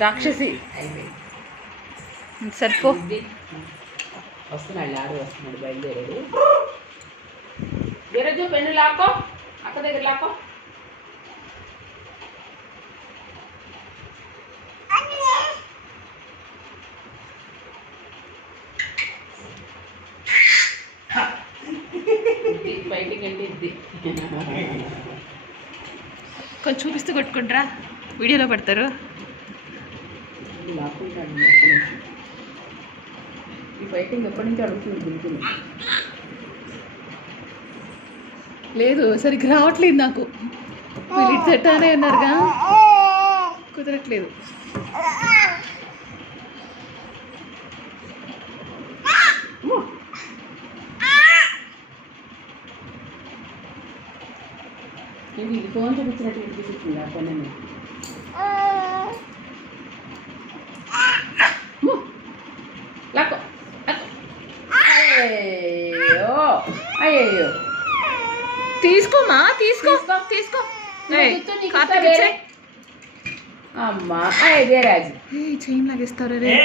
రాక్షసి సరిపో వస్తున్నాడు ఆడు వస్తున్నాడు బయలుదేరాడు ఈరోజు పెన్ను లాక్కో అక్క దగ్గర లాక్కో ఫైటింగ్ అంటే ఇది కొంచెం చూపిస్తూ కొట్టుకుంటారా వీడియోలో పడతారు లాక్కుంటాడు ఈ ఫైటింగ్ ఎప్పటి నుంచి అడుగుతుంది గుంటుంది లేదు సరిగ్గా రావట్లేదు నాకు వీళ్ళు సెట్ అనే అన్నారుగా కుదరట్లేదు ఇది ఫోన్ చూపించినట్టు చూపిస్తుంది ఆ పని లాక్కో అయ్యో అయ్యో తీసుకోమా తీసుకో తీసుకో అమ్మా అయ్యే రాజు చైన్ లాగేస్తారు రే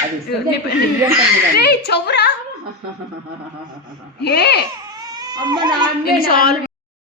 అది చౌరా అమ్మ నా